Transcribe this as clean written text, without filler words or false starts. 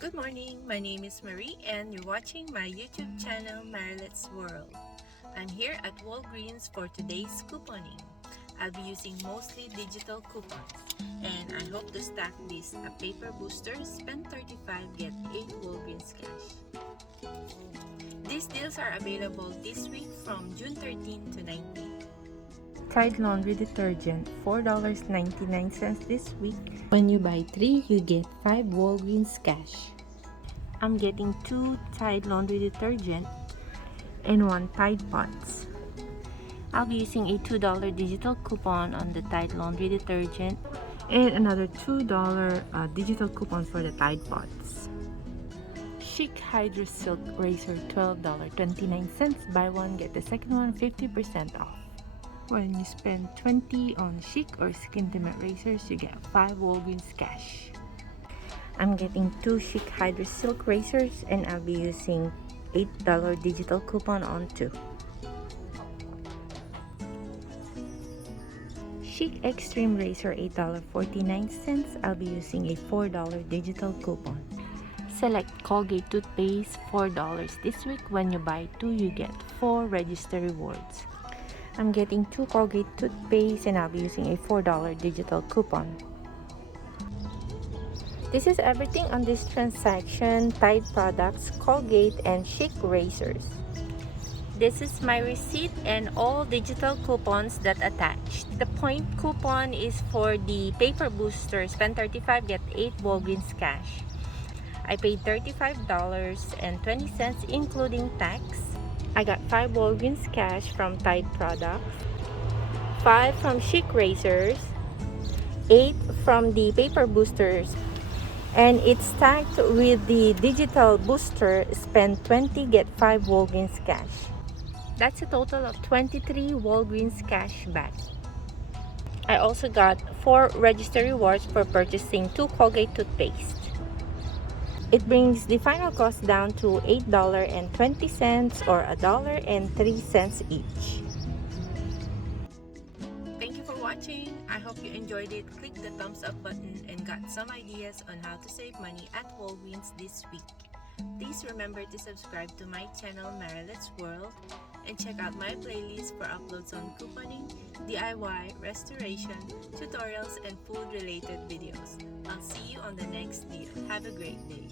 Good morning, my name is Marie and you're watching my YouTube channel Marilet's World. I'm here at Walgreens for today's couponing. I'll be using mostly digital coupons and I hope to stack this a paper booster, spend 35, get 8 Walgreens cash. These deals are available this week from June 13 to 19. Tide laundry detergent, $4.99 this week. When you buy 3, you get 5 Walgreens cash. I'm getting 2 Tide laundry detergent and 1 Tide Pods. I'll be using a $2 digital coupon on the Tide laundry detergent and another $2 digital coupon for the Tide Pods. Chic Hydro Silk Razor, $12.29. Buy one, get the second one 50% off. When you spend $20 on Chic or Skintimate razors, you get 5 Walgreens cash. I'm getting 2 Chic Hydro Silk razors and I'll be using $8 digital coupon on 2. Chic Extreme Razor, $8.49. I'll be using a $4 digital coupon. Select Colgate toothpaste, $4 this week. When you buy 2, you get 4 register rewards. I'm getting 2 Colgate toothpaste and I'll be using a $4 digital coupon. This is everything on this transaction: Tide products, Colgate, and Chic razors. This is my receipt and all digital coupons that attached. The point coupon is for the paper booster, spend 35, get 8 Walgreens cash. I paid $35.20 including tax. I got 5 Walgreens cash from Tide products, 5 from Chic razors, 8 from the paper boosters, and it's stacked with the digital booster, spend 20, get 5 Walgreens cash. That's a total of 23 Walgreens cash back. I also got 4 register rewards for purchasing 2 Colgate toothpaste. It brings the final cost down to $8.20 or $1.03 each. Thank you for watching. I hope you enjoyed it. Click the thumbs up button and got some ideas on how to save money at Walgreens this week. Please remember to subscribe to my channel Marilet's World and check out my playlist for uploads on couponing, DIY, restoration, tutorials, and food related videos. I'll see you on the next deal. Have a great day.